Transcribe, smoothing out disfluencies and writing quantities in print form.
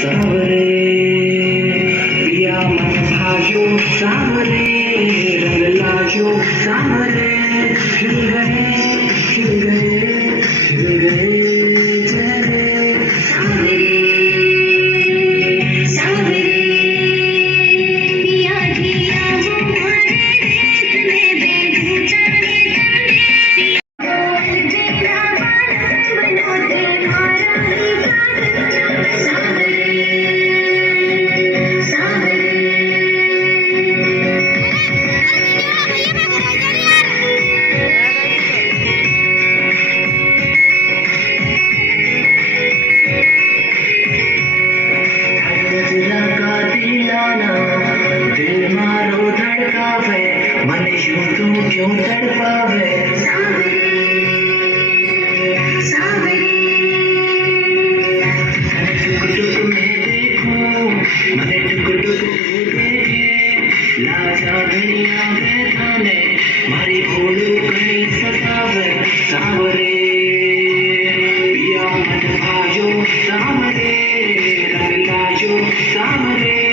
सावरे पिया मन भाजो सावरे रंग लाजो सावरे खिल गए खिल गए खिल गए चेहरे सावरे सावरे पिया जिया वो मारे रेत में बैठू जाने दिल मारो धड़कावे मन यूं तू क्यों तड़पावे सावरे सावरे टुक टुक में देखूं मने टुक टुक तू देखे लाजा दुनिया में थाने मारी भोलू कहीं सतावे सावरे पिया मन भाजो सावरे रंग लाजो सावरे